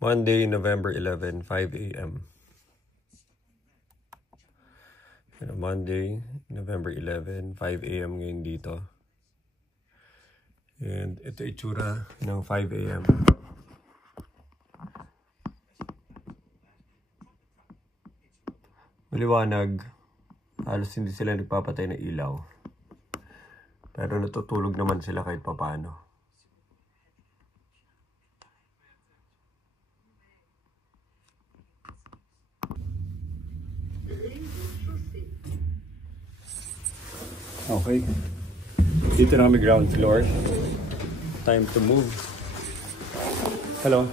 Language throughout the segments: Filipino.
Monday, November 11, 5 a.m. Monday, November 11, 5 a.m. ngayon dito. And ito itsura ng 5 a.m. Maliwanag. Halos hindi sila nagpapatay ng ilaw. Pero natutulog naman sila kahit papaano. Okay. Dito na kami ground floor. Time to move. Hello.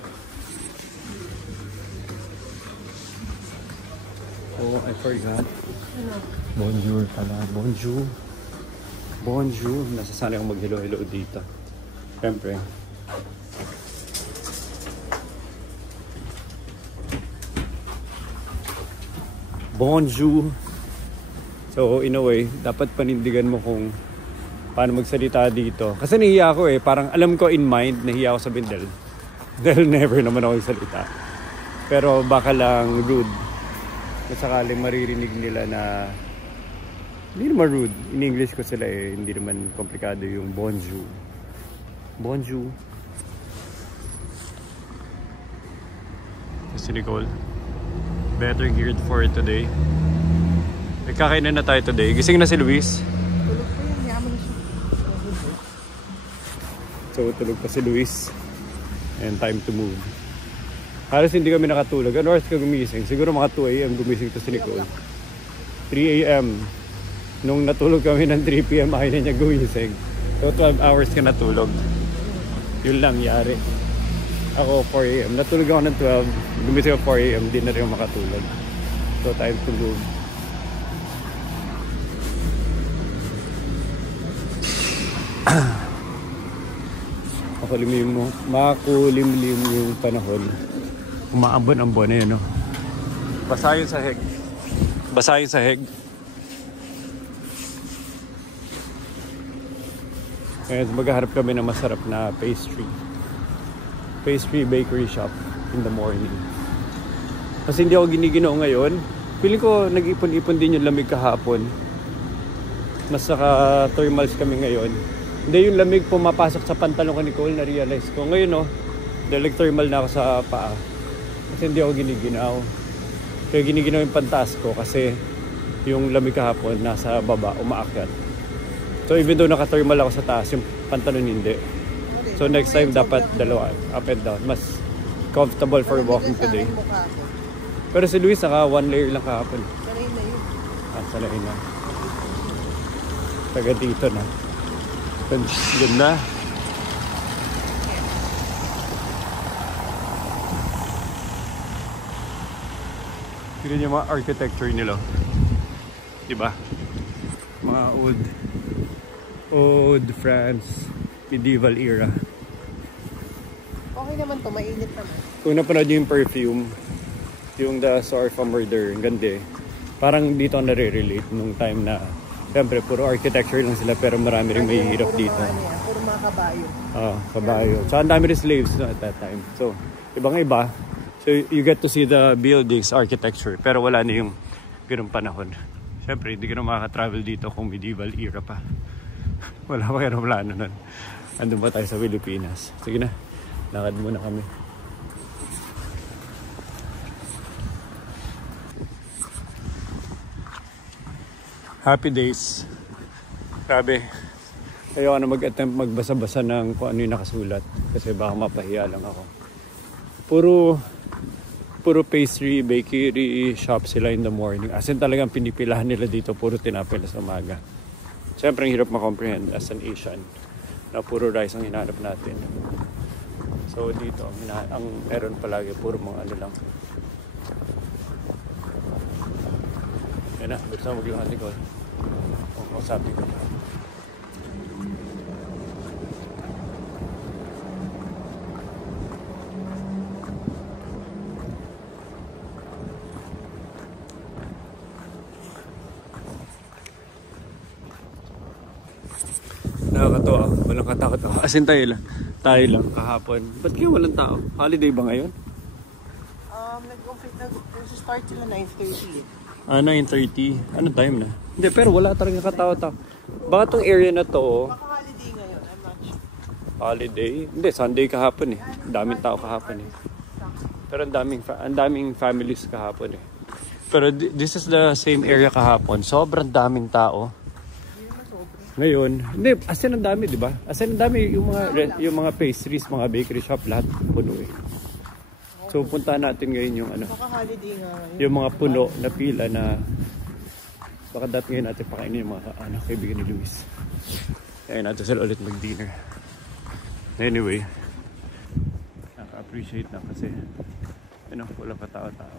Oh, I forgot. Bonjour pala. Bonjour. Bonjour. Nasasanay akong mag-hello-hello dito. Siyempre. Bonjour. So, in a way, dapat panindigan mo kung paano magsalita dito. Kasi nahiya ako eh. Parang alam ko in mind, nahiya ako sabihin dahil never naman ako salita. Pero baka lang rude. At sakaling maririnig nila na hindi naman rude. In English ko sila eh. Hindi naman komplikado yung bonjour. Bonjour. Si Nicole. Better geared for today. Nagkakainan na tayo today. Gising na si Luis. Tulog po yan. Yaman siya. So tulog pa si Luis. And time to move. Halos hindi kami nakatulog. Ano oras ka gumising? Siguro mga 2 a.m. gumising to si Nicole. 3 a.m. Nung natulog kami ng 3 p.m. ayaw na niya gumising. So 12 hours ka natulog. Yun lang yari. Ako 4 a.m. Natulog ako ng 12. Gumising ako 4 a.m. Di na rin ako makatulog. So time to move. Makulimlim yung panahon. Umaambon-ambon na yun, no? Basa yung sahig. Basa yung sahig. Ngayon, maghaharap kami ng masarap na pastry. Pastry bakery shop in the morning. Kasi hindi ako giniginaw ngayon. Feeling ko nag-ipon-ipon din yung lamig kahapon. Mas naka-thermals kami ngayon. Hindi yung lamig pumapasok sa pantalon ko ni Nicole, na-realize ko. Ngayon, no, dahil thermal na ako sa paa. Kasi hindi ako giniginaw. Kaya giniginaw yung pantaas ko kasi yung lamig kahapon nasa baba, umaakyat. So even though naka-thermal ako sa taas, yung pantalon hindi. So next time dapat dalawa, up and down. Mas comfortable for walking today. Pero si Luis naka 1 layer lang kahapon. Sanay na yun. Sanay na. Taga dito na. Ganda. Tignan niyo mga architecture nila. Diba? Mga old France, medieval era. Okay naman to, mainit naman. Kung napanood niyo yung Perfume, yung The Story of a Murder, ang ganda eh. Parang dito nare-relate nung time na siyempre, puro architecture lang sila pero marami rin may hirap dito. Puro mga kabayo. Kabayo. Tsaka ang dami rin slaves no, at that time. So, ibang-iba. So, you get to see the buildings, architecture. Pero wala na yung ganung panahon. Siyempre, hindi ka na makaka-travel dito kung medieval era pa. Wala pa kaya plano nun. Andun pa tayo sa Pilipinas. Sige na, lakad muna kami. Happy days. Sabi, ayoko na mag-attempt magbasa-basa ng kung ano yung nakasulat. Kasi baka mapahiya lang ako. Puro pastry, bakery shop sila in the morning. As in talagang pinipilahan nila dito, puro tinapay sa umaga. Siyempre, ang hirap makomprehend as an Asian na puro rice ang hinahanap natin. So dito, ang meron palagi, puro mga ano lang. Yan na, gusto mo mag-iwan natin ko. O, sabi ko. Nakakatawa. Walang katakot ako. As in tayo lang kahapon. Ba't kaya walang tao? Holiday ba ngayon? Nag-start sila 9:30. 9:30. Ano time na? Hindi, pero wala talaga katao-tao. Baka tong area na to, Baka holiday ngayon, I'm not sure. holiday? Hindi, Sunday kahapon eh. Daming tao kahapon eh. Pero ang daming families kahapon eh. Pero this is the same area kahapon. Sobrang daming tao. Ngayon, hindi, as in ang dami, di ba? As in ang dami yung mga pastries, mga bakery shop, lahat puno eh. So puntahan natin ngayon yung ano, Baka holiday nga ngayon. yung mga puno na pila na baka dati ngayon natin pakainin yung mga kaibigan ni Luis. Kaya natin sila ulit mag-dinner. Anyway, naka-appreciate na kasi wala pa tao-tao.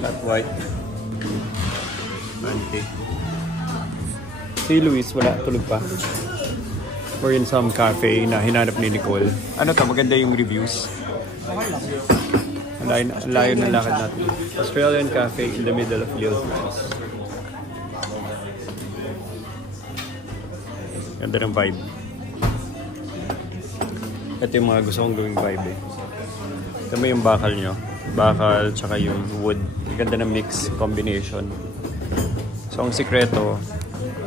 Flat white. Okay. Si Luis wala, tulog pa. We're in some cafe na hinanap ni Nicole. Ano to? Maganda yung reviews. Ang layo ng lakad natin. Australian cafe in the middle of Lille, France. Ganda ng vibe. Ito yung mga gusto kong gawing vibe eh. Ito mo yung bakal nyo. Bakal tsaka yung wood. Ganda ng mix combination. So ang sikreto,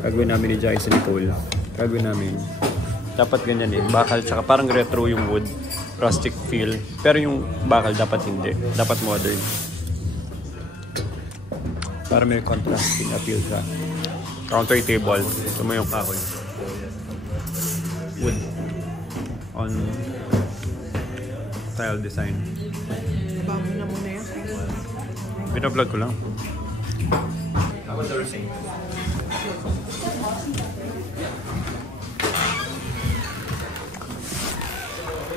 gagawin namin ni Jai sa Nicole. Gagawin namin. Dapat ganyan eh. Bakal tsaka parang retro yung wood. Rustic feel. Pero yung bakal dapat hindi. Dapat modern. Para may contrasting appeal siya. Counter table. Ito mo yung kahoy. Wood. On tile design. Bago na muna yan. Binablog ko lang.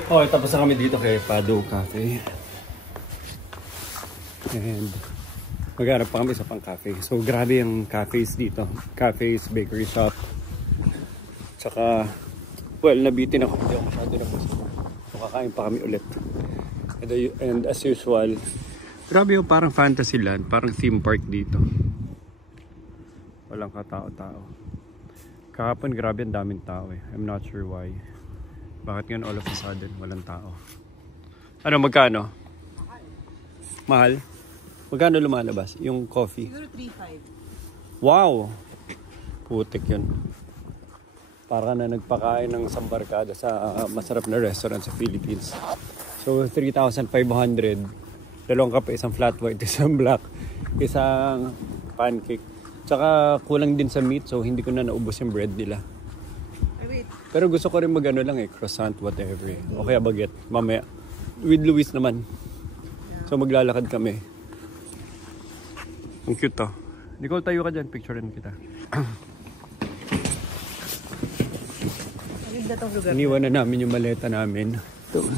Okay, tapos na kami dito kay Pado Cafe. And maghanap pa kami sa pang cafe. So grabe yung cafes dito. Cafes, bakery shop. Tsaka, well, nabitin ako. Hindi ako masyado na gusto. So kakain pa kami ulit. And as usual, grabe yung parang Fantasyland. Parang theme park dito. Walang katao-tao. Kahapon grabe ang daming tao eh. I'm not sure why. Bakit ngayon all of a sudden walang tao? Ano, magkano? Mahal? Magkano lumalabas? Yung coffee? Siguro 3.5. Wow! Putik yun. Para na nagpakain ng sambarkada sa masarap na restaurant sa Philippines. So 3,500. Dalawang kape, isang flat white, isang black, isang pancake. Tsaka kulang din sa meat, so hindi ko na naubos yung bread nila. Pero gusto ko rin magano lang eh, croissant, whatever eh. O kaya baguette, mamaya. With Luis naman. So maglalakad kami. Ang cute to. Nicole, tayo ka dyan, picturein kita. Iniwan na namin yung maleta namin. Ito.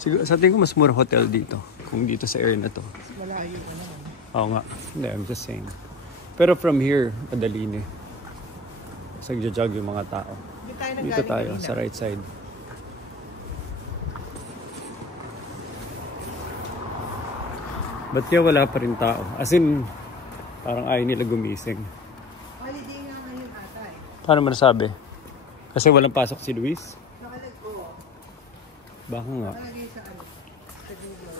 Siguro, sa tingin ko mas mura hotel dito. Kung dito sa area na to. Malayo ka naman. Oo nga. Hindi, I'm just saying. Pero from here, madali na eh. Nagja-jog yung mga tao. Dito tayo, sa right side. Ba't kaya wala pa rin tao? As in, parang ayaw nila gumising. Holiday nga ngayon ata eh. Paano mo nasabi? Kasi walang pasok si Luis? Nakalagay. Baka nga. Nakalagay sa ano.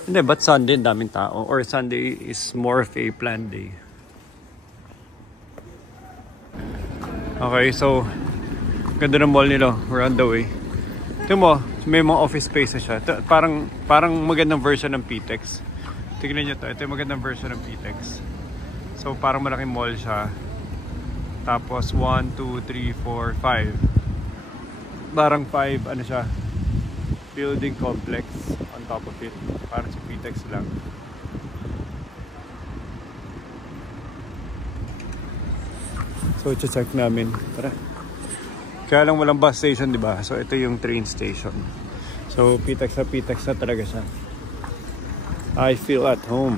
Hindi, but Sunday ang daming tao? Or Sunday is more of a planned day? Okay, so ganda ng mall nila. We're on the way. Tingnan mo, may mga office spaces siya. Parang magandang version ng PTEX. Tingnan nyo to. Ito yung magandang version ng PTEX. So parang malaking mall siya. Tapos 1, 2, 3, 4, 5. Parang 5, ano siya, building complex on top of it. Parang sa PTEX lang. So check namin. Tara. Kaya lang walang bus station, di ba? So ito yung train station. So PTEX na talaga siya. I feel at home.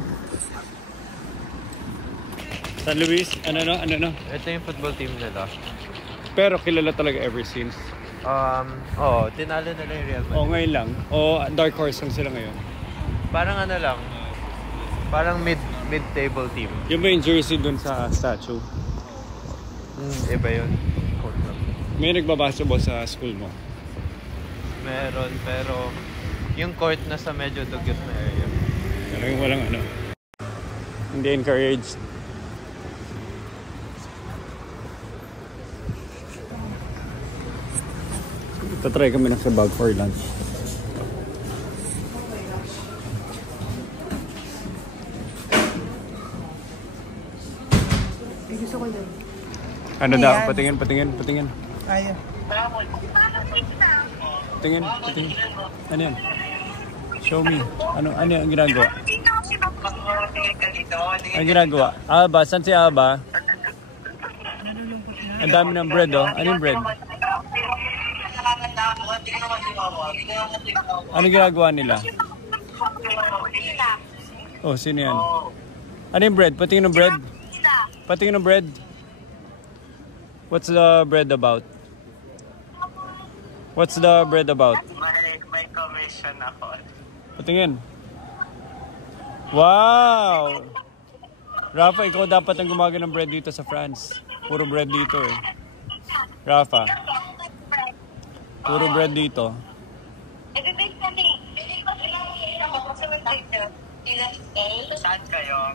San Luis, ano? Ito yung football team nila. Pero kilala talaga ever since. Tinalo na lang yung Real Madrid. O ngayon lang. O dark horse lang sila ngayon. Parang ano lang. Parang mid-table team. Yung ba yung jersey dun sa statue? Iba yun. Court lang. May nagbabasketball sa school mo? Meron, pero yung court na sa medyo dugyot na area. Talagang walang ano. Hindi encouraged. Tatry kami ng sabag for lunch. Gusto ko yun. Ano daw? Patingin. Ayaw. Patingin. Ano yan? Show me. Ano yung ginagawa? Ang ginagawa? Aba, saan si Aba? Ang dami ng bread, oh. Ano yung bread? Ano ginagawa nila? Oh, sino yan? Ano yung bread? Patingin ng bread? Patingin ng bread? What's the bread about? What's the bread about? May commission ako. Patingin. Wow! Rafa, ikaw dapat ang gumagawa ng bread dito sa France. Puro bread dito eh. Rafa. Puro bread dito. Saan kayo?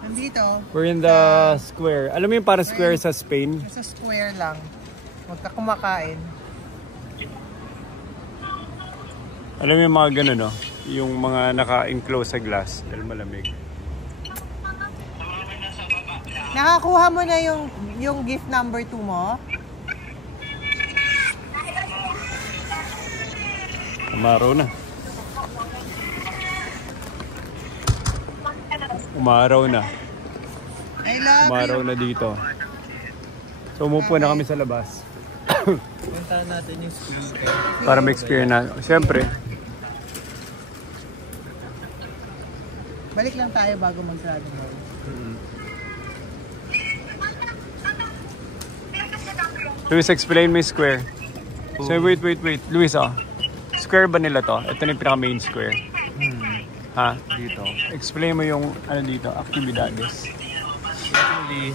Nandito. We're in the square. Alam mo yung parang square sa Spain? Sa square lang. Huwag ka kumakain. Alam mo yung mga ganun, no? Yung mga naka-enclose sa glass dahil malamig. Nakakuha mo na yung gift number 2 mo? Umaraw na. Umaraw na. I love Umaraw na dito. So umupo na kami sa labas. Puntahan natin yung school. Para ma-experience na. Siyempre. Balik lang tayo bago mag-sarado mo. Luis, explain me square. So wait. Luis, oh. Square ba nila to? Ito na yung pinaka-main square. Ha? Dito. Explain mo yung ano dito, actividades. Actually,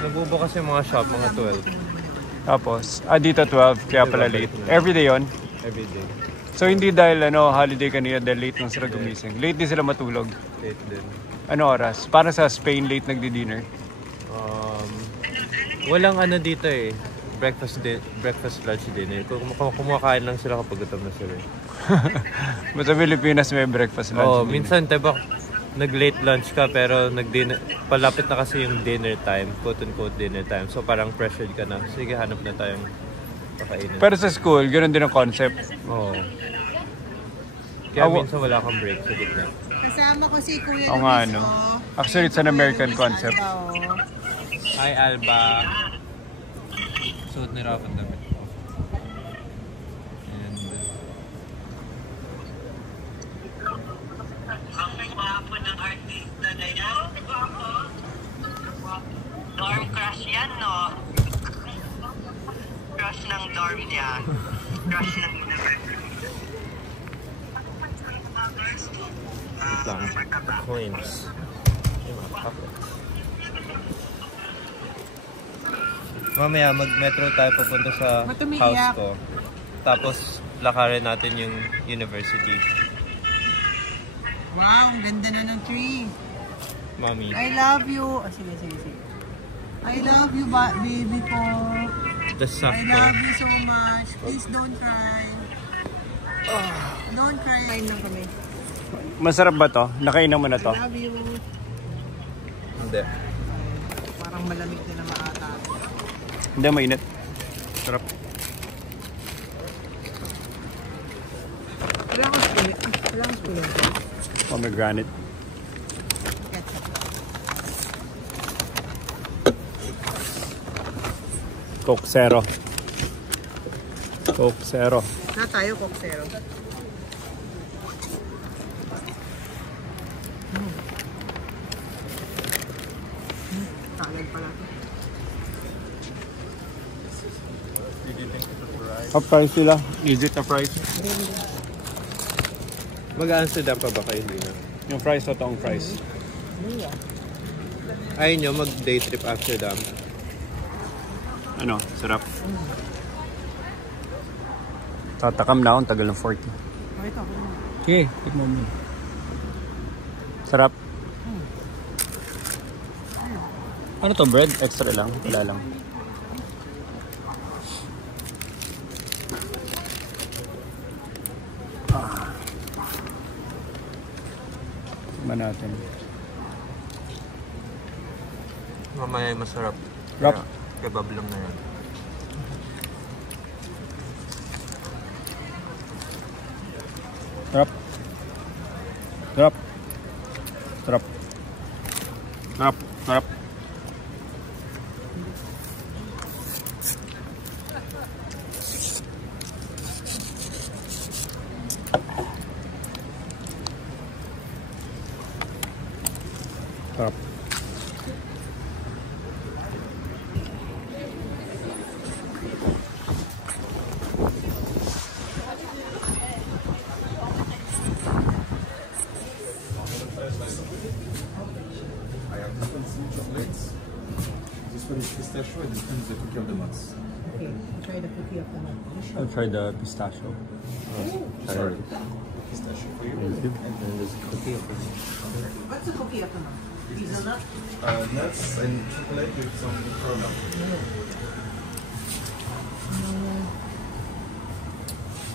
nagbubukas yung mga shop, mga 12. Tapos, dito 12, kaya pala late. Everyday yon. Everyday. So hindi dahil holiday kanina, dahil late lang sila gumising. Late din sila matulog. Late din. Ano oras? Para sa Spain, late nagdi-dinner. Walang ano dito eh. Breakfast, lunch, dinner. Kumakain lang sila kapag gutom na sila. Sa Pilipinas may breakfast, lunch, dinner. Minsan diba nag-late lunch ka pero nag-dinner, palapit na kasi yung dinner time, quote-unquote dinner time. So parang pressured ka na. Sige, hanap na tayong kakainin. Pero sa school, ganoon din ang concept. Oo. Kaya minsan wala kang break sa gitna. Kasama ko si Kuya Oo nga, no? Actually, it's an American concept. Hi, Alba. Suot ni Rafa ang damit. And Ang gwapo ng artista na yan. Dorm crush yan, no? Crush ng dorm niya. Crush ng university. wait lang. Coins. Yung mga pockets. Mamaya mag-metro tayo papunta sa house ko. Tapos lakarin natin yung university. Wow, ang ganda na ng tree. Mami. I love you. Sige. I love you, baby ko. The sakto. I love you so much. Please don't cry. Don't cry. Kain lang kami. Masarap ba to? Nakainan mo na to? I love you. Hindi. Parang malamig din na maata. Hindi, mainit. Sarap. Wala kang spoon. Wala kang spoon. Pomegranate. Coke Zero. Coke Zero. Na tayo, Coke Zero. Talag pala ito. Half price sila. Is it a price? Mag-Amsterdam pa ba kayo hindi na? Yung fries, totoong fries. Ayaw nyo mag-day trip Amsterdam? Ano? Sarap. Tatakam na akong tagal ng 40. Okay, tikmo mo. Sarap. Ano to, bread? Extra lang? Wala lang. Tikman natin. Mamaya ay masarap. Rap. Kebab lang na yan. Sarap. Sarap. Sarap. Sarap. Sarap. Sarap. This one is pistachio and this one is the cookie of the nuts. Okay, try the cookie of the month. I'll try the pistachio. Sorry. Pistachio for you. And then there's cookie of the What's the cookie of the month? Hazelnut? Nuts and chocolate with some caramel.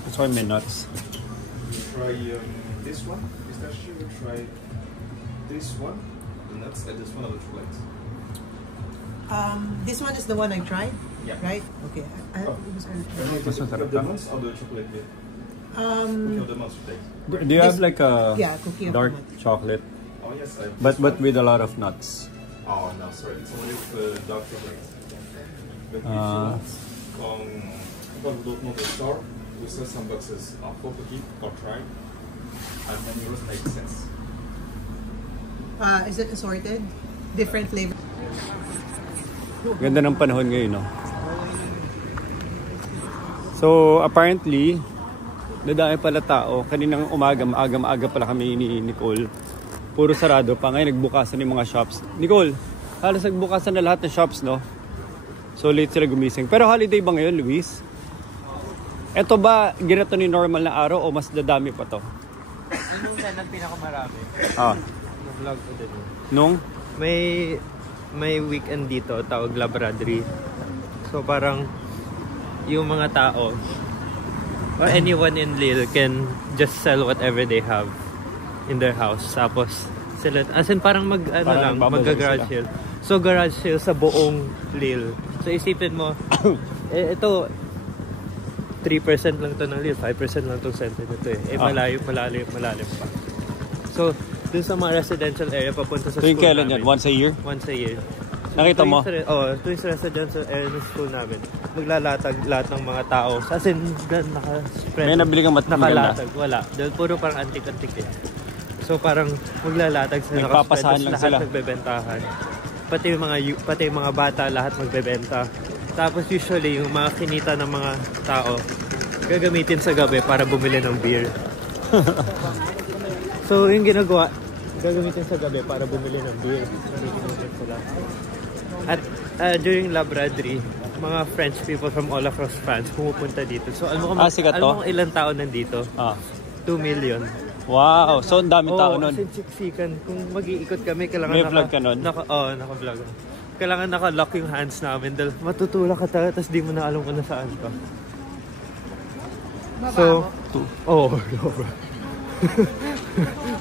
That's why my nuts. Try this one, pistachio. Try this one, the nuts, and this one of the chocolate. This one is the one I tried? Yeah. Right? Okay. This one's Cookie of the nuts or the chocolate bit? Cookie of the nuts plate. Do you have like a Yeah, cookie of dark the month. chocolate, Oh yes, I have but this one. with a lot of nuts? Oh no, sorry, it's only with dark chocolate. But if you Ah. want, people who don't know the store, we sell some boxes of cookie or try, and €10 makes sense. Is it assorted? Different flavor? Ganda ng panahon ngayon, no? So, apparently, dadami pala tao. Kaninang maaga pala kami ni Nicole. Puro sarado pa. Ngayon, nagbukasan yung mga shops. Nicole, halos nagbukasan na lahat ng shops, no? So, late sila gumising. Pero holiday ba ngayon, Luis? Eto ba, ginato ni normal na araw o mas dadami pa to? Anong ang pinakamarami? Ah, Vlog ko din. nung? May weekend dito, tawag Labradri. So parang yung mga tao or anyone in Lille can just sell whatever they have in their house. Tapos sila, as in parang mag-garage sale. So garage sale sa buong Lille. So isipin mo, ito 3% lang to ng Lille, 5% lang tong center nito eh. Malalim pa. So dun sa mga residential area papunta sa Tuwing school kailan yan? namin. Once a year? Once a year. Nakita mo? Tuwing sa residential area ng school namin, maglalatag lahat ng mga tao. As in, naka-spread. May nabili kang maganda? Nakalatag, wala. Dahil puro parang antik-antik eh. So parang maglalatag sila, Nagpapasahan lang lahat sila. magbebentahan. Pati yung mga bata, lahat magbebenta. Tapos usually, yung mga kinita ng mga tao, gagamitin sa gabi para bumili ng beer. So, yung ginagawa, gagamitin sa gabi para bumili ng beer. Gagamitin sila. At during Labradri, mga French people from all across France pumupunta dito. So, alam mo sikat to? kung ilang tao nandito? Ah. 2 million. Wow! So, ang dami tao nun. As in siksikan. Kung mag-iikot kami, kailangan May vlog ka nun? naka-vlog. Kailangan naka-lock yung hands namin dahil matutulak ka talaga tapos di mo na alam kung nasaan ka. So,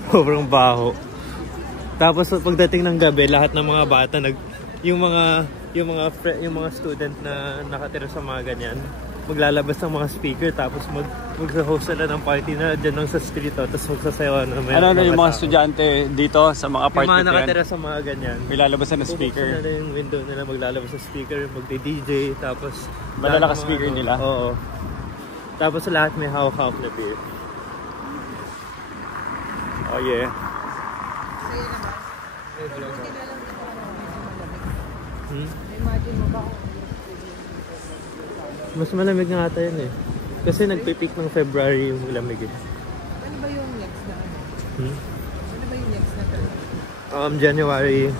sobrang baho. Tapos pagdating ng gabi, lahat ng mga bata yung mga student na nakatira sa mga ganyan, maglalabas ng mga speaker tapos mag-host sila ng party na dyan lang sa street tapos magsasayawan ng Yung mga estudyante dito sa mga yung apartment mga nakatira sa mga ganyan. may lalabasan ng speaker. Bubuksan nila yung window nila, maglalabas sa speaker, magdi-DJ, tapos Malalakas speaker nila? Oo. Tapos lahat may hawak-hawak na beer. Oh yeah. Mas malamig nga ata yun eh. Kasi nagpipeak ng February yung lamig eh. ba yung next na ano? Ano ba yung next na trip? January.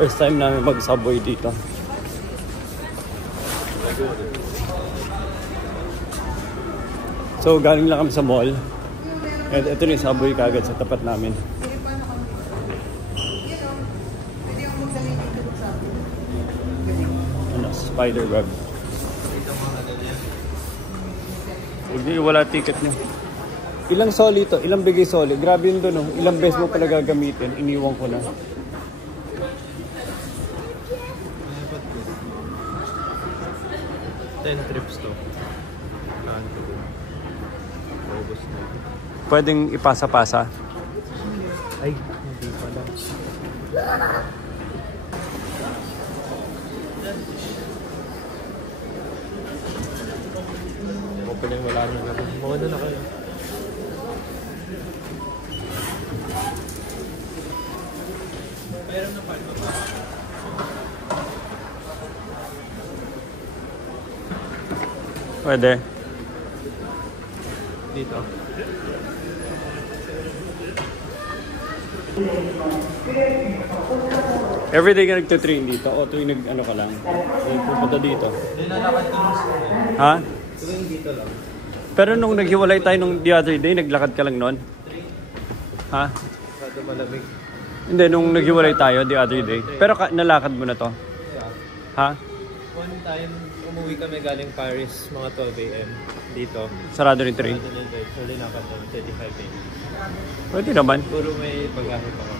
First time namin mag-subway dito. So, galing lang kami sa mall. And ito na yung subway kagad sa tapat namin. Ano, spider web. Hindi, wala ticket nyo. Ilang soli to? Ilang bigay soli? Grabe yun doon, no? Ilang beses mo pala gagamitin. Iniwan ko na. 10 trips to. Pwedeng ipasa-pasa. Ay, hindi pala. Ako pala yung wala na natin. Mawala na kayo. Meron na pa. Pwede. Dito. Everyday ka nagtutrain dito o tuwing nag-ano ka lang? Pupunta dito? Ha? Tuwing dito lang. Pero nung naghiwalay tayo nung the other day, naglakad ka lang nun? Ha? Masyado malamig. Hindi, nung naghiwalay tayo the other day. Pero nalakad mo na to? Yeah. Ha? One time, umuwi kami galing Paris, mga 12 a.m. dito. Sarado rin train? Sarado na yung so linakad na 35 a.m. Pwede naman. Puro may pag-ahe pa kami.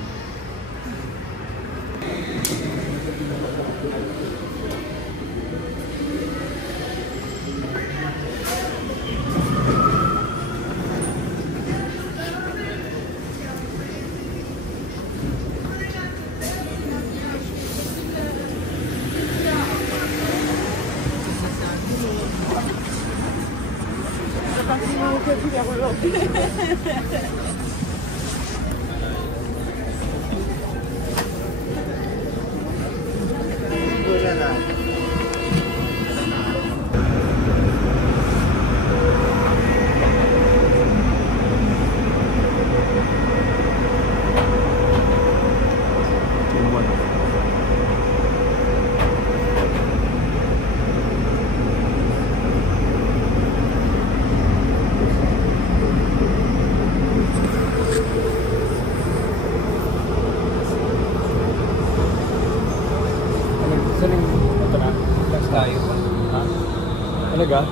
Talaga?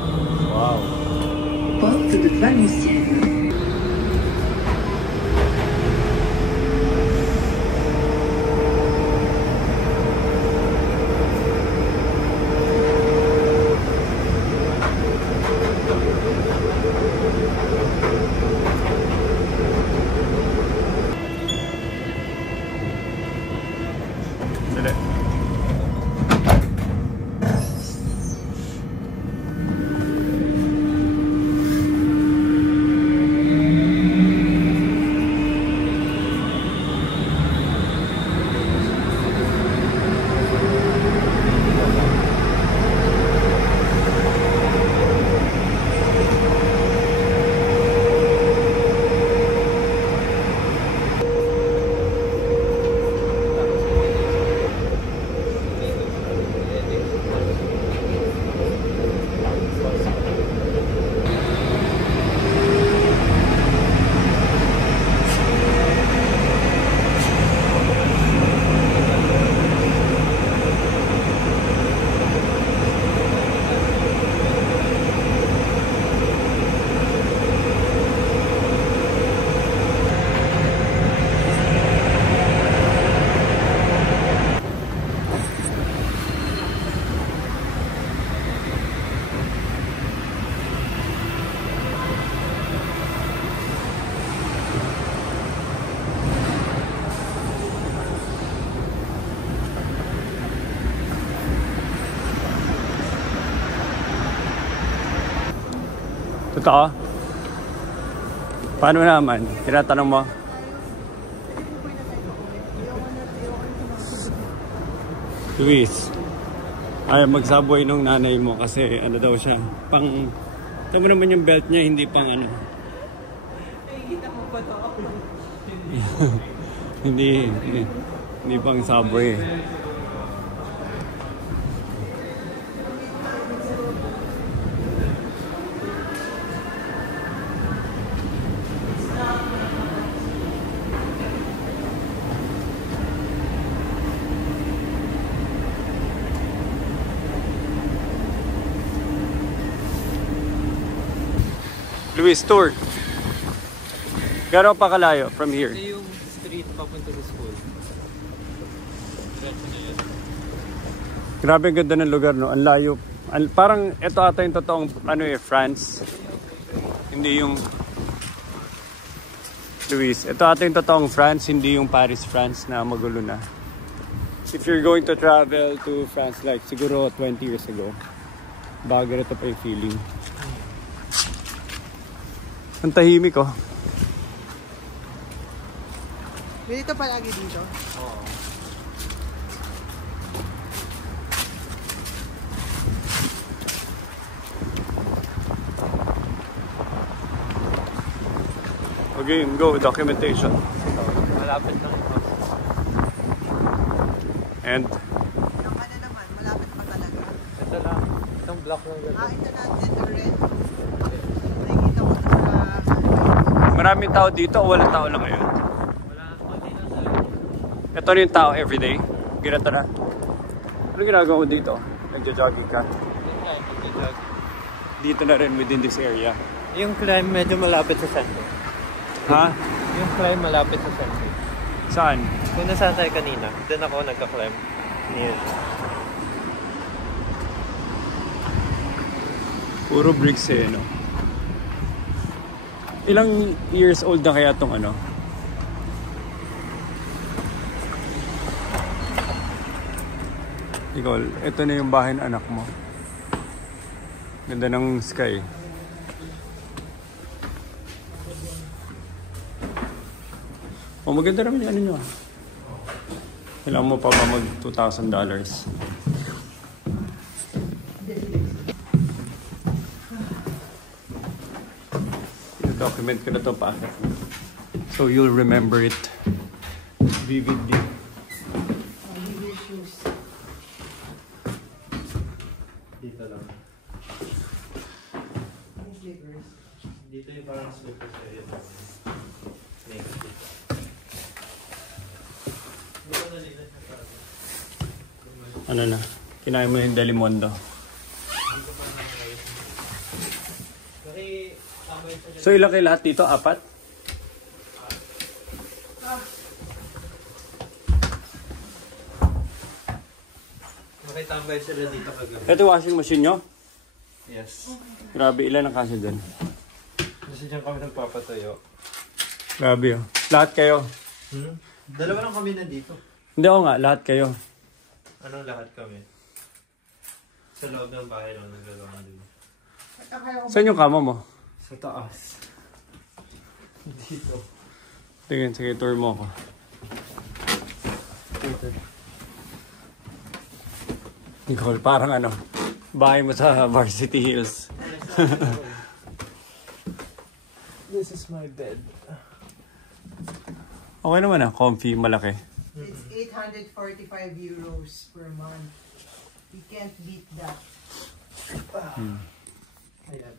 Wow. Porte de Valenciennes. Dali. Totoo? Paano naman? Tinatanong mo? Luis, ay mag-subway nung nanay mo kasi ano daw siya, pang, tama naman yung belt niya, hindi pang ano. Nakikita mo ba to? hindi pang subway. Luis, tour. Gano'n pa kalayo from here? Ito yung street papunta sa school. Grabe ang ganda ng lugar, no? Ang layo. Parang ito ata yung totoong France. Hindi yung Luis. Ito ata yung totoong France, hindi yung Paris, France na magulo na. If you're going to travel to France like siguro 20 years ago, bago na ito pa yung feeling. Ang tahimik, oh. Dito palagi dito? Oo. Okay, go. Documentation. Malapit lang ito. And Yung ano naman, malapit pa talaga. Ito lang. Isang block lang gano'n. Ito na, dito rin. Nakikita ko sa... maraming tao dito o walang tao lang ngayon? Wala. Konti lang talaga. Ito na yung tao everyday. Ganito na. Ano ginagawa mo dito? Nagja-jogging ka? Dito na rin within this area. Yung climb medyo malapit sa center. Ha? Yung climb malapit sa center. Saan? Kung nasaan tayo kanina, doon ako nagka-climb. Near. Puro bricks eh, no? Ilang years old na kaya tong ano? Nicole, ito na yung bahay ng anak mo. Ganda ng sky. Oh, maganda naman yung ano nyo. Kailangan mo pa ba mag $2,000? Document ko na to pa. So you'll remember it vividly. Dito lang. Dito yung parang slippers area. Ano na? Kinain mo yung Delimondo. So ilang kayo lahat dito? 4? Makitambay sila dito kagabi. Ito washing machine nyo? Yes. Grabe, ilan ang kasya dyan? Kasi dyan kami nagpapatayo. Grabe oh. Lahat kayo? Dalawa lang kami nandito. Hindi ako nga, lahat kayo. Anong lahat kami? Sa loob ng bahay lang nagagawa din. Saan yung kama mo? Sa taas. Dito. Tingin, sige, tour mo ako. Nicole, parang ano, bahay mo sa Varsity Hills. This is my bed. Okay naman ah, comfy, malaki. It's 845 euros per month. You can't beat that. Ayan.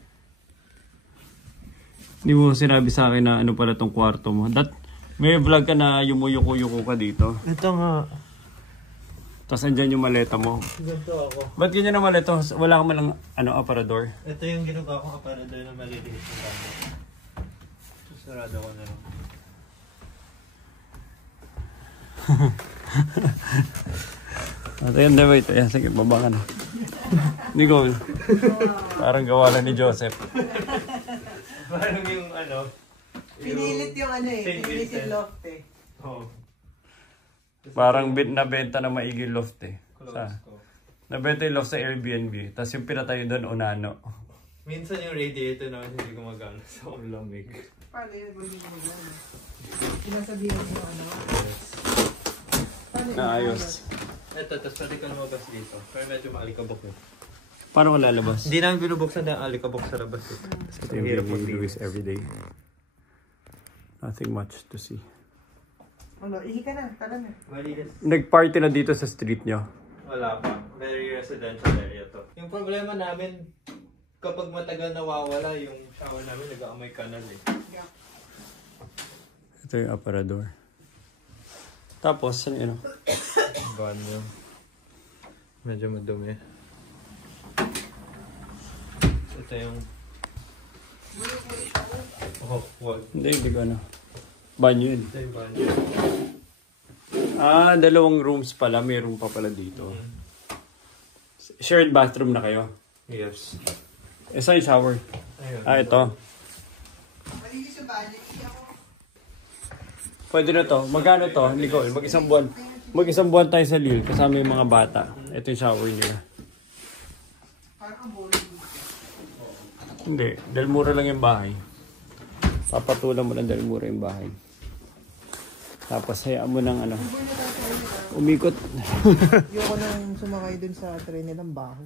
Hindi mo sinabi sa akin na ano pala tong kwarto mo. May vlog ka na yumuyuko-yuko ka dito. Ito nga. Tapos andyan yung maleta mo. Ganito ako. Ba't ganyan na maleta? Wala ka malang aparador? Ito yung ginagawa kong aparador na maliliit ng gamit. Sarado ko na lang. Ayan, wait. Ayan, sige, baba ka na. Nicole, parang gawa lang ni Joseph. Parang yung ano. Pinilit yung ano eh. Saint Pinilit yung Vincent. loft eh. Oh. Parang nabenta na maigi loft eh. Close ko. Nabenta yung loft sa Airbnb. Tapos yung pinatayo doon, Onano. Minsan yung radiator namin hindi gumagana sa lamig. Paano yun? Kung hindi mo gano'n? Sinasabihan mo ano? Paano yun? Naayos. Ito, tapos pwede ka lumabas dito. Pero medyo maalikabok mo. Paano ka lalabas? Hindi namin binubuksan na alikabok sa labas. Ito yung view ni Luis everyday. Nothing much to see. Ano, ihi ka na, tara na. Nag-party na dito sa street nyo? Wala pa. Very residential area to. Yung problema namin, kapag matagal nawawala yung shower namin, nag-aamoy kanal eh. Ito yung aparador. Tapos, ano yun? Banyo. Medyo madumi. Ito yung... Oh, what? Hindi ko ano. Banyo yun. Ito yung banyo. Ah, dalawang rooms pala. May room pa pala dito. Shared bathroom na kayo? Yes. Saan yung shower? Ayun. Ah, ito. Malinis sa budget. Ako. Pwede na to. Magkano to, Nicole? Mag-isang buwan. Mag-isang buwan tayo sa Lille kasama yung mga bata. Ito yung shower niya. Parang ang boring. Hindi. Dahil mura lang yung bahay. Papatulan mo lang dahil mura yung bahay. Tapos hayaan mo ng ano. Umikot. Ayoko nang sumakay dun sa train nilang baho.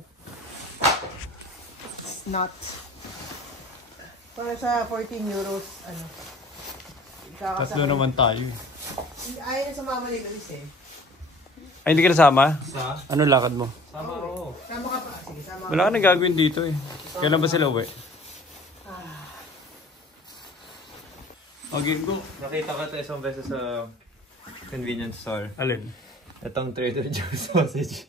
It's not. Para sa 14 euros, ano. Tatlo naman tayo. Ayaw na sa mama ni Luis eh. Ay, hindi ka nasama? Sa? Ano lakad mo? Sama ako. Sama ka pa. Sige, sama Wala ka nang gagawin dito eh. Kailan ba sila uwi? Okay, go. Nakita ko ito isang beses sa convenience store. Alin? Itong Trader Joe's sausage.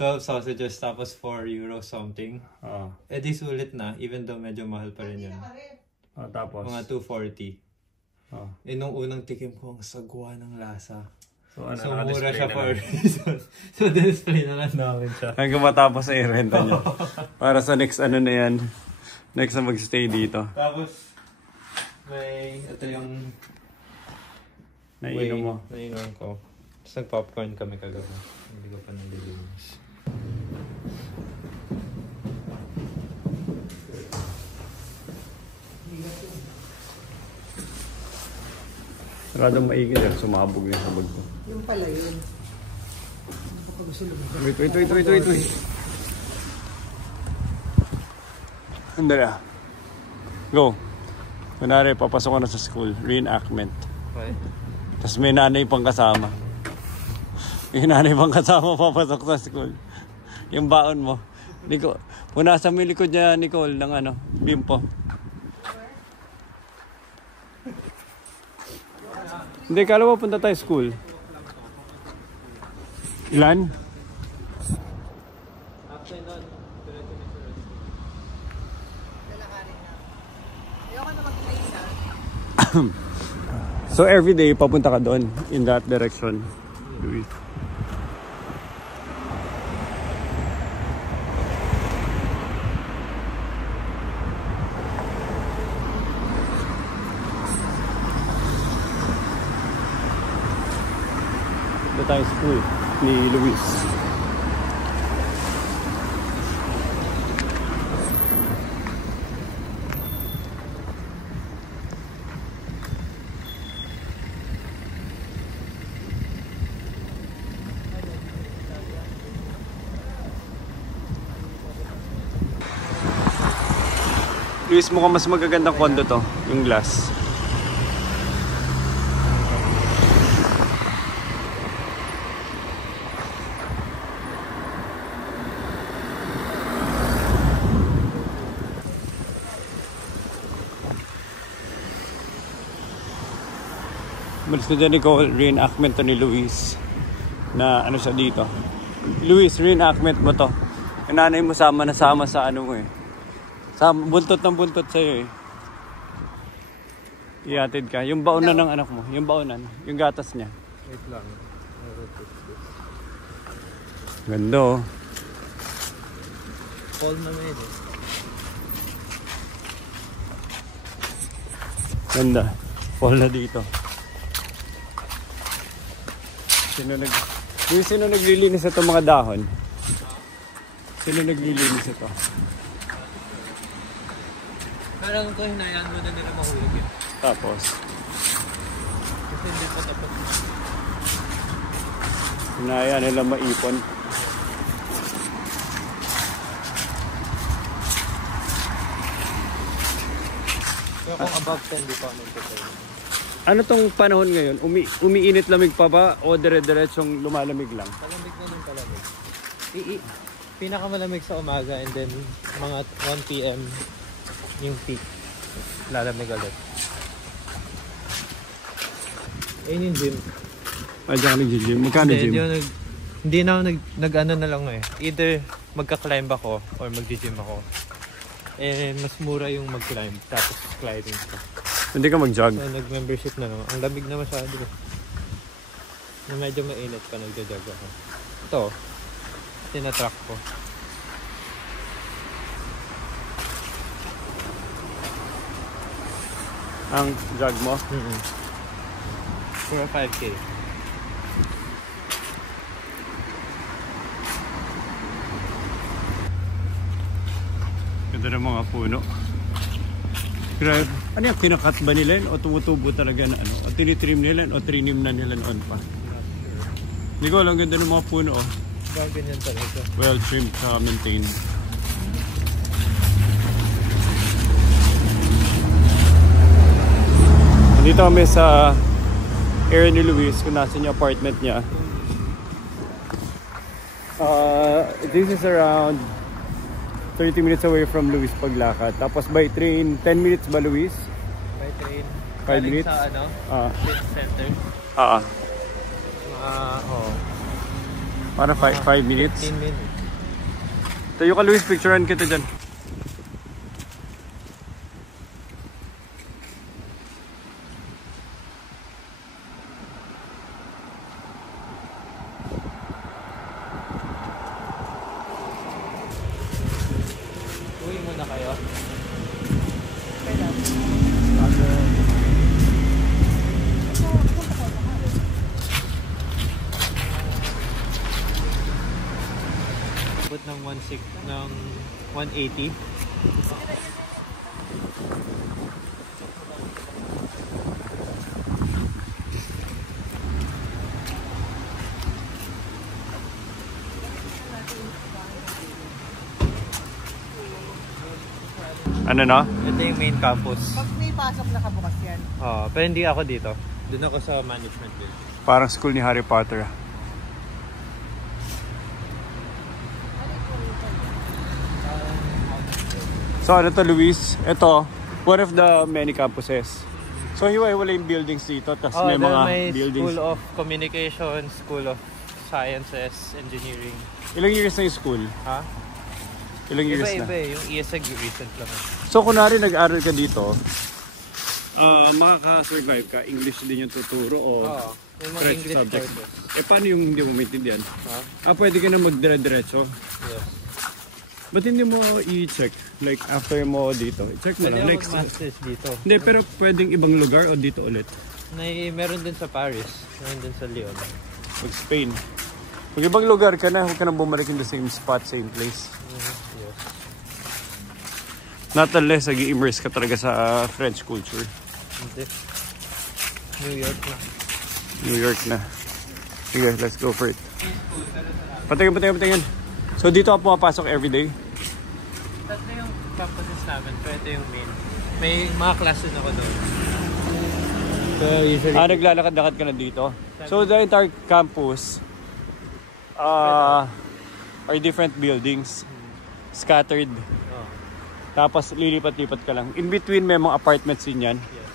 12 sausages tapos 4 euro something. Oo. Eh di sulit na, even though medyo mahal pa rin yun. Tapos? Mga 240. Oh. Eh nung unang tikim ko, ang sagwa ng lasa. So, ano, So mura naka-display siya na for a lang. reason. So display na lang namin siya. Hanggang matapos ay renta nyo. Para sa next ano na yan. Next na magstay dito. Tapos, ito yung Naiinom mo. Naiinom ko. Tapos nag-popcorn kami kagabi. Hindi ko pa nalilinis. Maradong maigi dyan. Sumabog yung sabag ko. Yung pala yun. Hindi ko pa gusto lumabas. Wait. Andala. Go. Kunwari, papasok ko na sa school. Reenactment. Okay. Tapos may nanay pang kasama. Yung nanay pang kasama papasok sa school. Yung baon mo. Nicole, punasan mo yung likod niya, Nicole, ng ano, bimpo. Hindi, kala mo punta tayo school. Ilan? After nun, diretso na sa rest. Lalakarin na. Ayoko na mag-train na. So everyday, papunta ka doon, in that direction. Luis. Ito tayo school ni Luis. Luis, mukhang mas magagandang kondo to, yung glass. Malis na dyan, Nicole, reenactment to ni Luis. Na ano siya dito. Luis, reenactment mo to. Yung nanay mo sama na sama sa ano mo eh. Buntot ng buntot sa'yo eh. Iatid ka. Yung baonan ng anak mo. Yung baonan. Yung gatas niya. Wait lang. Ganda oh. Fall na may eh. Ganda. Fall na dito. Sino naglilinis ito mga dahon? Sino naglilinis ito? Parang ko hinayaan mo na nila mahulog yun. Tapos, Kasi hindi pa tapos. hinaya nila maipon. Pero kung above 10, di pa ako nagtutay. Ano tong panahon ngayon? Umiinit lamig pa ba o dire-diretsong lumalamig lang? Malamig na din palamig. Pinakamalamig sa umaga and then mga 1 PM yung peak. Lalamig ulit. Ayun yung gym. Ay, diyan ka nag-gym. Magkano gym? Hindi na ako nag-ano na lang eh. Either magka-climb ako or mag-gym ako. And mas mura yung mag-climb tapos climbing pa. Hindi ka mag-jog? So nag-membership na naman. Ang lamig na masyado. Na medyo mainit pa nagja-jog ako. Ito, tinatrack ko. Ang jog mo? For a 5K. Ganda ng mga puno. Grabe. Ano yung kinakat ba nila yun? O tumutubo talaga na ano? O tinitrim nila yun? O trinim na nila noon pa? Hindi ko alam, ganda ng mga puno. Oh. Ganyan talaga. Well trimmed, maintained. Dito kami sa area ni Luis, kung nasa yung apartment niya. This is around 30 minutes away from Luis paglakad. Tapos by train, 10 minutes ba Luis? By train. 5 minutes? Sa ano? Center. Para 5 minutes? 15 minutes. Tayo ka Luis, picturean kita dyan. Uwi muna kayo. Abot ng 180. Ano na? Ito yung main campus. Pag may pasok na kabukas yan. Pero hindi ako dito. Doon ako sa management building. Parang school ni Harry Potter. So ano to Luis? Ito, one of the many campuses. So hiwa-hiwala yung buildings dito, tapos may mga buildings. School of Communication, School of Sciences, Engineering. Ilang years na yung school? Ha? Ilang years na? Iba-iba yung ESEG recent lang. So kunwari nag-aral ka dito, makaka-survive ka, English din yung tuturo o Yung mga French English subject? courses. Eh paano yung hindi mo maintindihan? Ha? Pwede ka na magdire-diretso. Yes. Ba't hindi mo i-check? Like after mo dito, i-check mo Pwede lang. ako Like, mag-masters dito. hindi, pero pwedeng ibang lugar o dito ulit? Meron din sa Paris. Meron din sa Lyon. Mag-Spain. Pag ibang lugar ka na, huwag ka na bumalik in the same spot, same place. Yes. Not unless nag-i-immerse ka talaga sa French culture. Hindi. New York na. New York na. Sige, let's go for it. Patingin. So dito ako pumapasok everyday? Tatlo yung campuses namin. Pero ito yung main. May mga classes ako doon. So usually... Naglalakad-lakad ka na dito? So the entire campus are different buildings scattered. Tapos lilipat-lipat ka lang. In between may mga apartments din yan. Yes.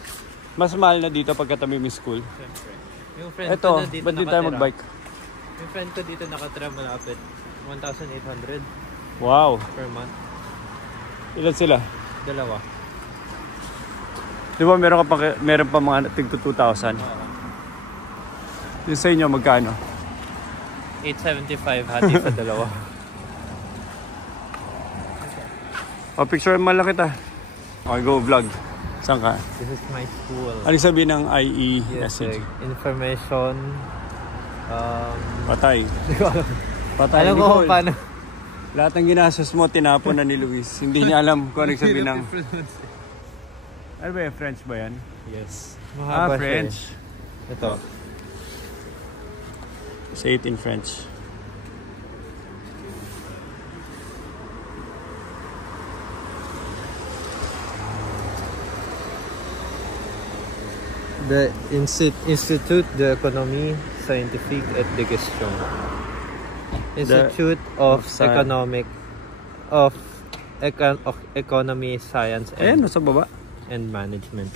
Mas mahal na dito pagkatabi mo school. Siyempre. Yung friend Ito, ko na dito ba't di tayo mag-bike? Yung friend ko dito nakatira malapit. 1,800 Wow. per month. Ilan sila? Dalawa. Di ba meron pa mga tig 2,000? Yung sa inyo magkano? 875 hati sa dalawa. Picture man lang kita. Okay, go vlog. Saan ka? This is my school. Ano sabihin ng IE Yes, message? like, information. Patay. Patay. Alam Hindi ko ko kung paano. Lahat ng ginastos mo, tinapon na ni Luis. Hindi niya alam kung ano sabihin ng Ano ba yung French ba yan? Yes. Ah, French. Ito. Say it in French. The Institut d'Économie Scientifique et de Gestion. Institute of Economy, Science, Ayan, nasa baba. and Management.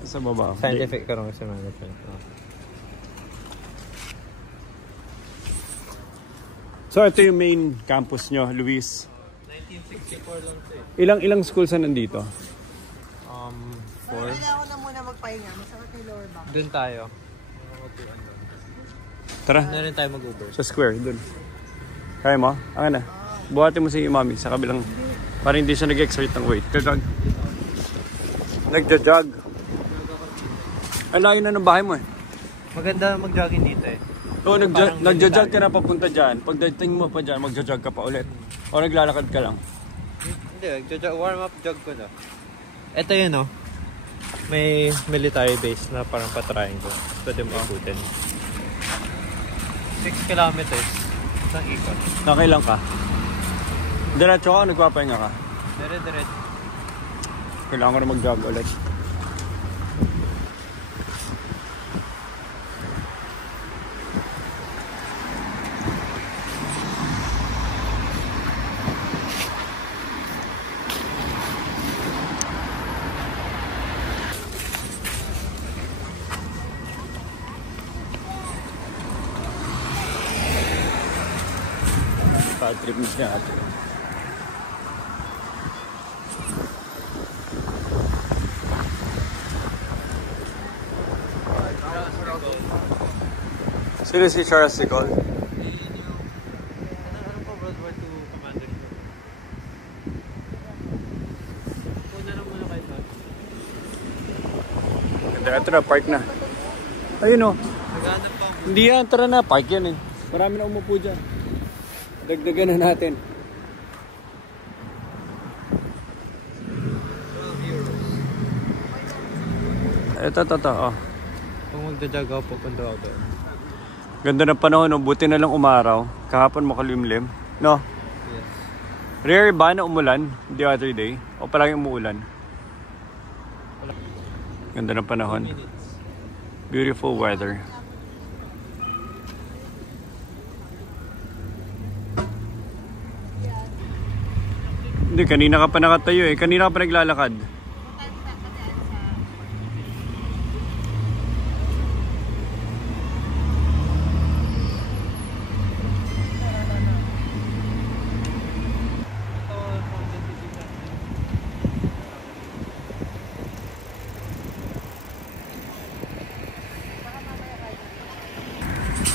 Nasa baba. Scientific Economics and Management. Oh. So, ito yung main campus nyo, Luis. 1964 lang ito Ilang schools na nandito? 4. Kailangan ko na muna magpahinga. Masakit yung lower back. Doon tayo. Tara, Na rin tayo mag-Uber. sa square, dun. Kaya mo? Ang na. Buhatin mo si Mami sa kabilang, para hindi siya nag-exert ng weight. Nagja-jog. Ang layo na ng bahay mo eh. Maganda mag-jogging dito eh. Oo, nagja-jog ka na papunta dyan. Pagdating mo pa dyan, magja-jog ka pa ulit. O naglalakad ka lang. Hindi, warm up jog ko na. Ito yun oh. May military base na parang patrayin ko. Pwede mo ikutin. 6 kilometers. Isang ikot. Nakailang ka? Diretso ka o nagpapahinga ka? Dire-diretso. Kailangan ko na mag-jog ulit. Trip niya natin. Sino si Charles de Gaulle? Ano po World War II commander ito? Una na muna kayo sa Ganda, ito na, park na. Ayun o. naghanap pa ako. Hindi yan, tara na, park yan eh. Marami na umupo dyan. Dagdagan na natin. 12 euros. Ito, oh. Kung magdajag ako, pupunta ako doon. Ganda ng panahon, no? Buti na lang umaraw. Kahapon makalimlim. No? Yes. Rare ba na umulan the other day? O palaging umuulan? Ganda ng panahon. 2 minutes. Beautiful weather. Hindi, kanina ka pa nakatayo eh. Kanina ka pa naglalakad.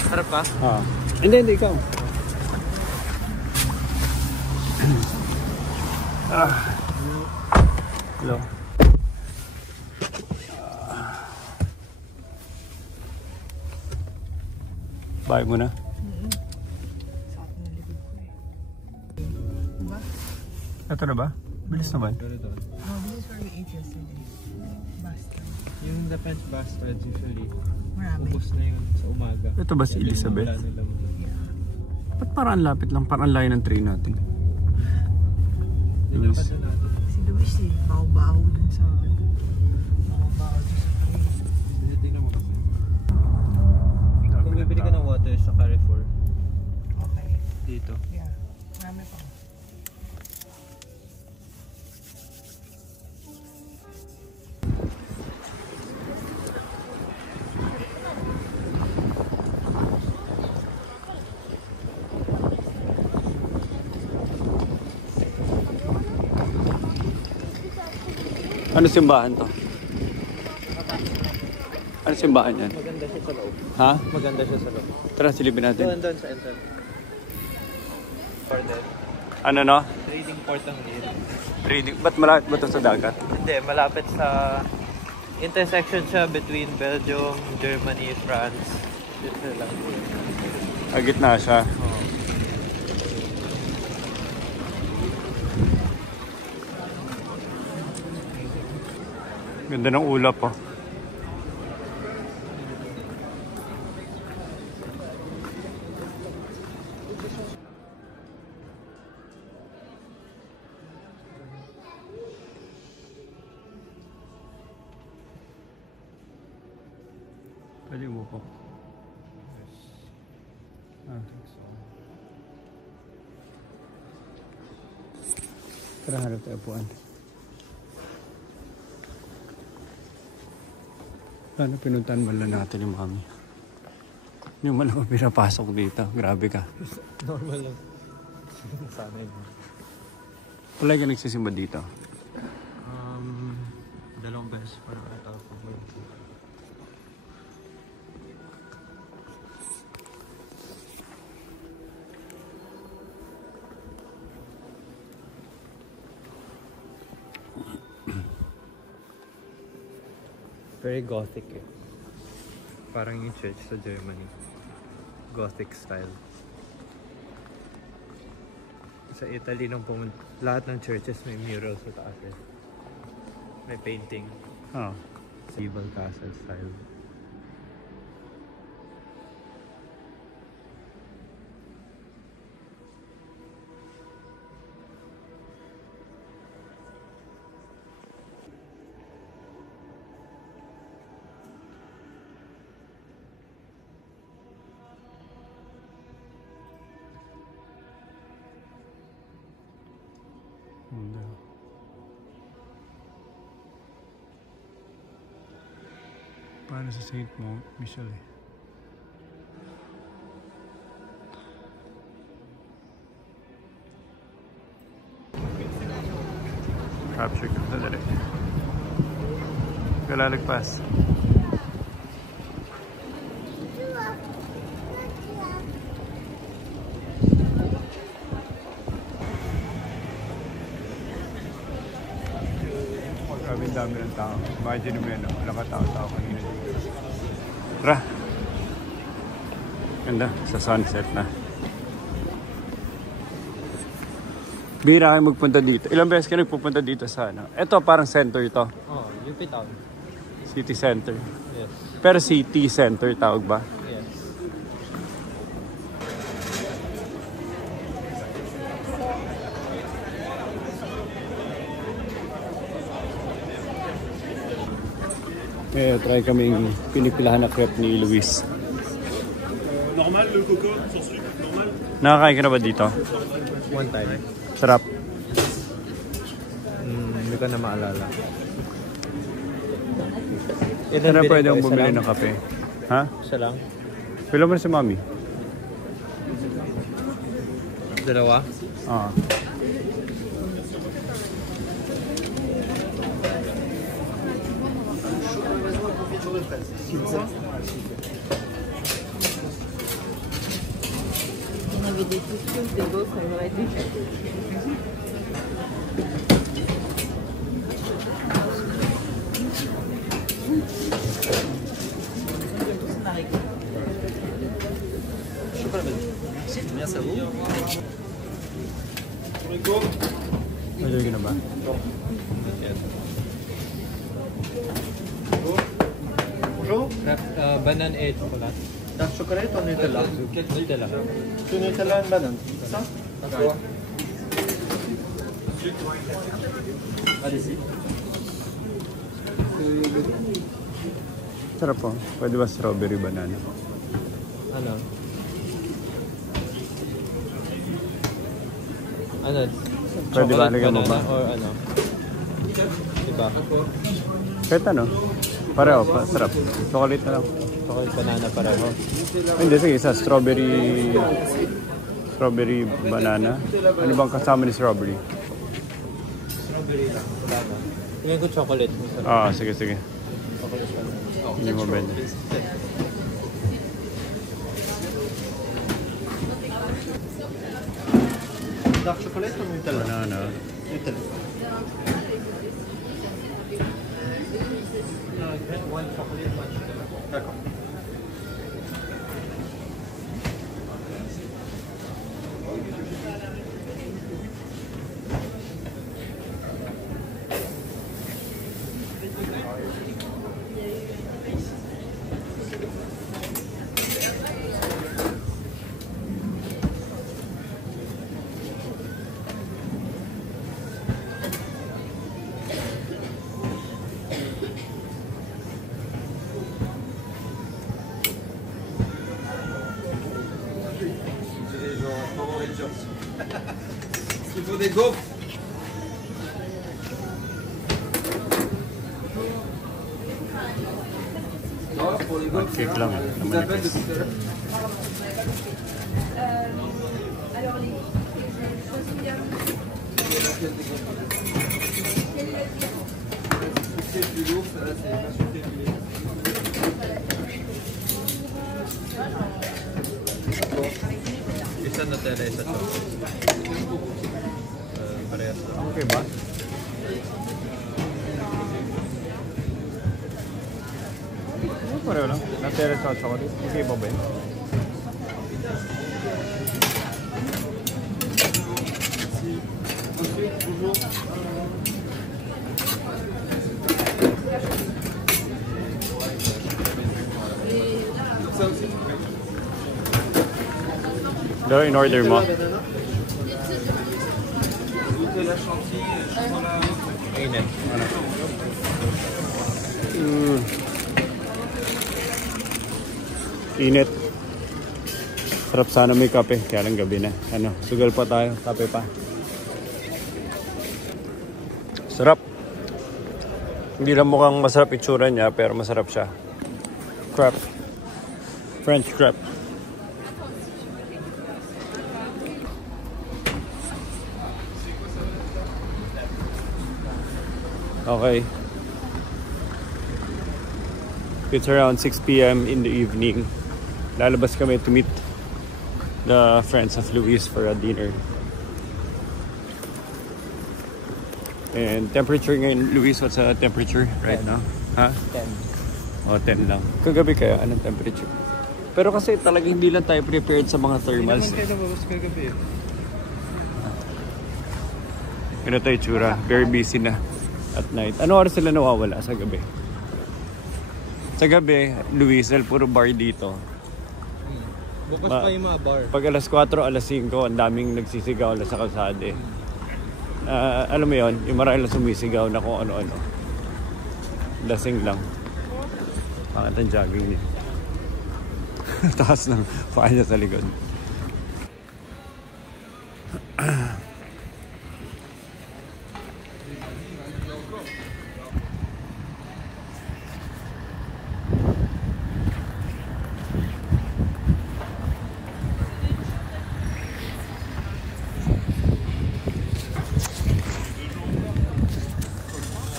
Harap ka? Ah. Hindi, ikaw. Hello. Bye muna. Sakit na likod ko eh. Diba? Ito na ba? Bilis naman. No, this is where we ate yesterday. Basta. Yung the French bastards usually, Marami. ubos na yun sa umaga. Ito ba si Elizabeth? Wala na laman. Ba't parang lapit lang? Parang layo ng train natin. Nilakad na natin. Si Luis eh, baho-baho dun sa baho-baho dun sa train. Tingnan mo kasi. Kung bibili ka ng water sa Carrefour, Okay. dito. Yeah. Marami pa. Ano simbahan to? Ano simbahan yan? Maganda siya sa loob. Ha? Maganda siya sa loob. Tara, silipin natin. Doon sa entrance. Pardon. Ano no? Trading port ang dito. Reading. Ba't malapit ba ito sa dagat? Hindi, malapit sa intersection siya between Belgium, Germany, France. Dito lang. Ah, gitna siya. Oo. Ganda ng ulap po. Pwede mo po. Tara, harap tayo puan. Sana pinuntahan man lang natin yung mami. Hindi man ako pinapasok dito. Grabe ka. Normal lang. Sana yun. Wala ka nagsisimba dito? Dalawang beses pa na ata ako. Very gothic eh. Parang yung church sa Germany. Gothic style. Sa Italy nung pumunta, lahat ng churches may mural sa taas eh. May painting. Oh. Medieval castle style. Paano sa St. Michel eh? Capture ka na rin. Kalalagpas. Maraming dami ng tao. Imagine mo yan, wala ka tao-tao kanina. Tara! Ganda, sa sunset na. Bihira kayo magpunta dito. Ilang beses ka nagpupunta dito sa ano? Ito parang center ito. Oh, UP Town. City center. Yes. Pero city center tawag ba? Yes. Try kaming pinipilahan na crepe ni Luis. Normal, le coco, sans sucre, normal. Nakakain ka na ba dito? One time. Sarap. Hindi ko na maalala. Sana pwede akong bumili ng kape. Ha? Isa lang? Pila mo na si mami? Dalawa? Oo. On avait des couscous, des gaufres, ça aurait été. Merci à vous. Enjoy ka na ba? Bonjour. Banane et chocolat. Dark chocolate ou Nutella? Nutella. Two Nutella and banane. Ça? D'accord. Allez-y. Sarap po. Pwede ba strawberry banana? Ano? Ano? Pwede ba? Lagyan mo ba? Or ano? Diba? Kahit ano? Pareho pa. Sarap. Chocolate na lang. Chocolate banana pareho. Hindi, sige. Isa. Strawberry banana. Ano bang kasama ni strawberry? Strawberry lang. Wala na. Tingnan ko chocolate. Ah, sige, sige. Chocolate banana. Hindi mo benda. Dark chocolate ou Nutella? Banana. Nutella. One chocolate, one chocolate. D'accord. they go. Cake lang. Manipis. Isa Nutella, isa to. Parehas to. Okay ba? Pareho lang. Natera sa chocolate. Okay ba ba yun? Ito, in order mo. Ayun. Init. Sarap sana may kape. Kaya lang gabi na. Ano, sugal pa tayo. Kape pa. Sarap. Hindi lang mukhang masarap itsura niya, pero masarap siya. Crepe. French crepe. Okay. It's around 6 p.m. in the evening. Lalabas kami to meet the friends of Luis for a dinner. And temperature ngayon, Luis, what's the temperature right now? Ha? 10. Oh, 10 lang. Kagabi kaya, anong temperature? Pero kasi talagang hindi lang tayo prepared sa mga thermals. Hindi naman kayo nababas kagabi. Ganito yung tsura. Very busy na at night. Ano oras sila nawawala sa gabi? Sa gabi, Luis, puro bar dito. Bukas pa yung mga bar. Pag alas 4, alas 5, ang daming nagsisigaw na sa kalsada. Alam mo yun, yung marami lang sumisigaw na kung ano-ano. Lasing lang. Pangat ang jogging niya. Taas ng paa niya sa likod.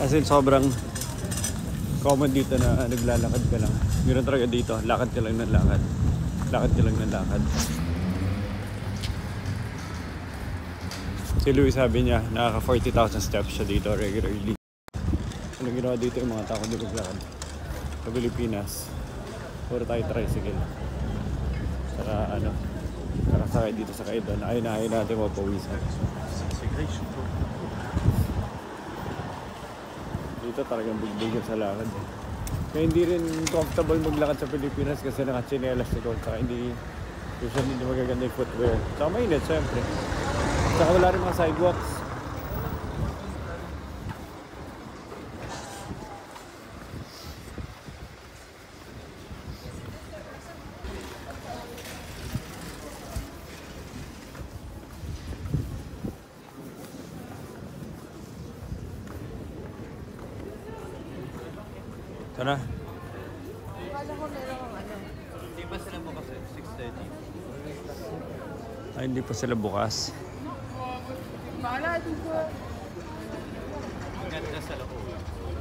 As in, sobrang common dito na naglalakad ka lang. Meron talaga dito, lakad ka lang ng lakad. Lakad ka lang ng lakad. Si Louis sabi niya, nakaka 40,000 steps siya dito regularly. Anong ginawa dito yung mga tao dito maglakad? Sa Pilipinas, puro tayo tricycle. Saka ano, sakay dito sa kaidan. Ayun na, ayun natin mapawisan. Dito talagang bigbigan sa lakad. Kaya hindi rin comfortable maglakad sa Pilipinas kasi naka-chinelas ikaw. Saka hindi magaganda yung footwear. Saka mainit, syempre. Saka wala rin mga sidewalks. Sana? Akala ko meron ano. Hindi pa sila bukas eh. 6:30. Ay, hindi pa sila bukas. Bahala dito. Maganda sa loob.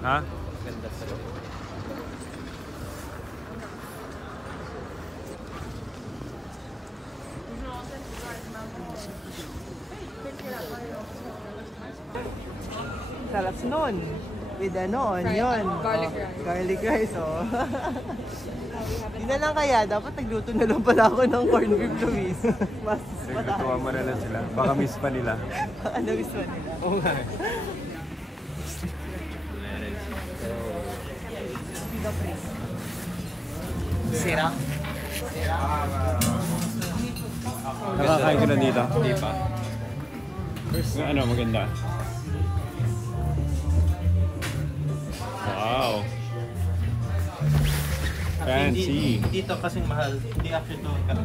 Ha? Maganda sa loob. Sarap nun. With ano, onion. Garlic rice. Garlic rice, oh. Hindi na lang kaya. Dapat nagluto na lang pala ako ng corned beef, Luis. Mas Naglutuwa mo na lang sila. Baka miss pa nila. ano gusto nila? Oo nga. Sira? Nakakain ka na dito? Hindi pa. Ano, maganda? Wow! Fancy! Hindi to kasing mahal. Hindi actually to kano.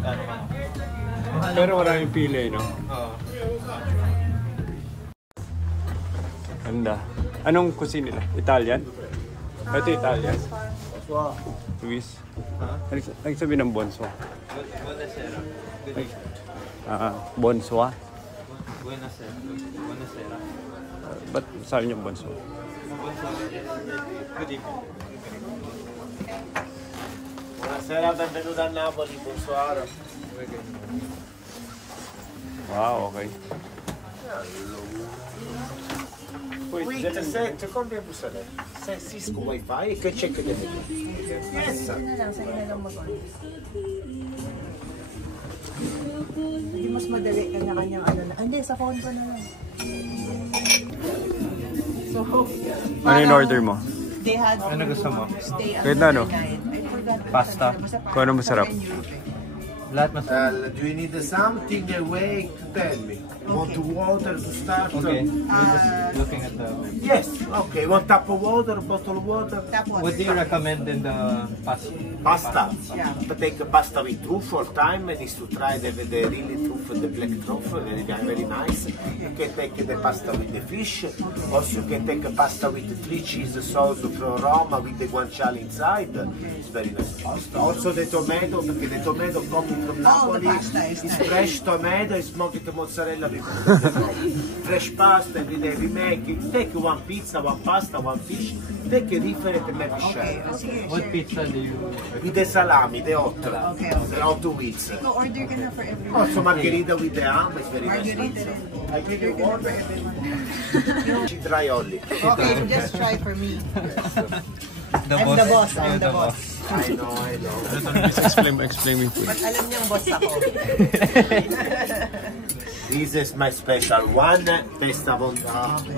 Pero maraming pili, no? Oo. Ganda. Anong cuisine nila? Italian? Ito Italian. Luis. Ano sabi ng bonso? Buonasera. Bonsoa? Buonasera. Ba't sabi niyo bonso? Good evening. Buonasera, benvenuto a Napoli, bonsoir. Wow, okay. Oui, senti, combien vous savez? C'est Cisco Wi-Fi e che c'è che deve dire? Yes. Sa'yo na lang mag-order. Hindi mas madali kanya-kanyang ano na. Hindi, sa phone ko na lang. So, Ano yung order mo? they had Ano gusto mo? stay Kahit na ano? I forgot. Pasta. Kung ano masarap? Lahat mas... Do you need something away to tell me? Want water to start? Okay. We're just looking at the... Yes. Okay. Want tap of water, bottle of water? What do you recommend in the pasta? Pasta. Yeah. But take a pasta with truffle. Time is to try the really truffle, the black truffle, very nice. You can take the pasta with the fish. Also, you can take a pasta with the 3 cheese sauce from Roma with the guanciale inside. It's very nice pasta. Also the tomato, because the tomato coming from Napoli is fresh tomato, smoked mozzarella with fresh pasta every day. We make it. Take one pizza, one pasta, one fish. Take a different and maybe share. What pizza do you... With the salami, the hot. Okay. The hot wheats. So, order ka na for everyone. Also margherita with the ham is very nice. Margarita. I give you one. She try only. Okay, just try for me. The I'm the boss. I'm the the boss. I know. Explain me food. But alam niyang boss ako. This is my special one. Testa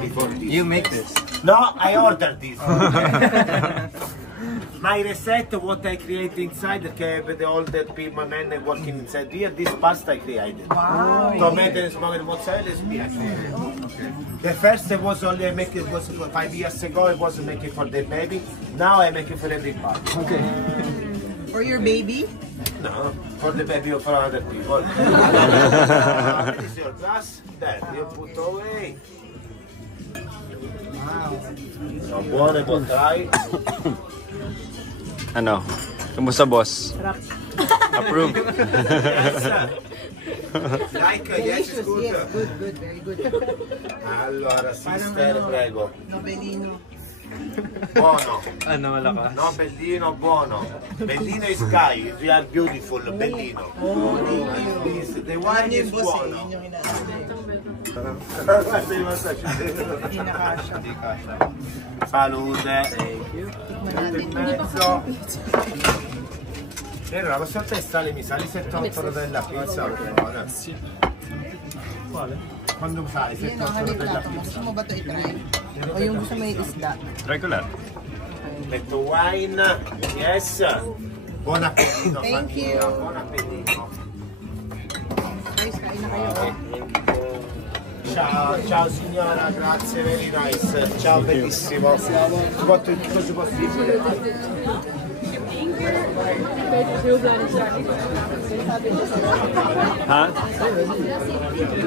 before this. You make this? No, I ordered this. My recipe, what I create inside, all the people, my men working inside here, this pasta I created. Wow. Tomato and smoked mozzarella is me. The first I was only making, was 5 years ago, I was making for the baby. Now I make it for everybody. Okay. For your baby? No, for the baby or for other people. This is your glass, there, you put away. So, buone, buon try. Ano? Kamusta, boss? Approve. Yes, like, yes, it's good. Yes, good, very good. Allora, sister, prego. Nobelino. Buono. Ano malakas? No, bellino, buono. Bellino is sky, we are beautiful, bellino. Oh, thank you. The wine is boss eh, buono. yun yung inaano. Hindi kasha. Salute. Tikman natin. La vostra testa mi sali 7-8 della pizza. Sì. Quale? Quando sali Yun, ang 7-8 halit della lang. pizza. Gusto mo ba ito itry? O yung gusto mo yung isda? Try ko lang. Metto wine. Yes. Buon appetito. Thank you. Buon appetito. Guys, kain na kayo. Ciao, ciao signora, grazie, very nice. Ciao, bellissimo. Cosa possibile? Ha?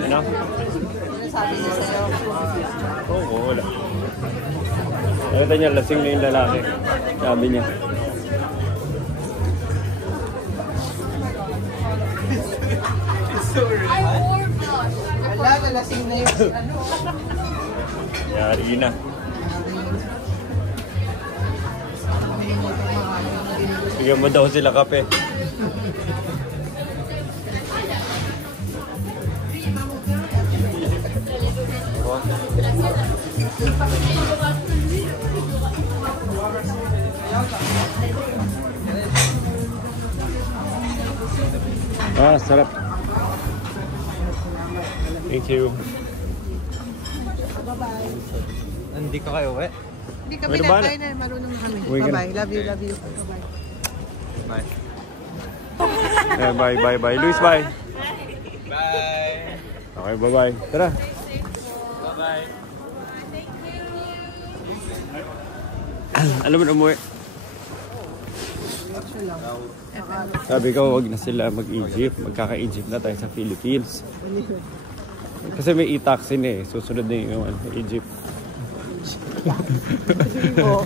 Ano? Sabi niya sa'yo. Oo, wala. Nakita niya, lasing na yung lalaki. Sabi niya. Wala, nalasing na yung ano. Yari na. Bigyan mo daw sila kape. Ah, sarap. Thank you. Hindi ka kayo uwi? Hindi kami Ano na, ba? tayo na, marunong na kami. Uwi ka na. Bye-bye, love you, love you. Bye-bye. Nice. Bye, bye, bye. Luis, bye. Bye! Okay, bye-bye. Tara. Bye-bye! Alam mo na umuwi. Sabi ko, wag na sila mag-Egypt. Magkaka-Egypt na tayo sa Philippines. Kasi may e-taxi na eh. Susunod na yung Egypt. Sabi mo.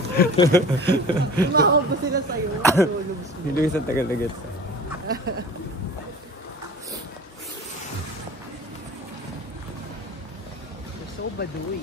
Tumawag ko sila sa'yo. Tulog sila. Hindi ko sa tagal na gets. So baduy.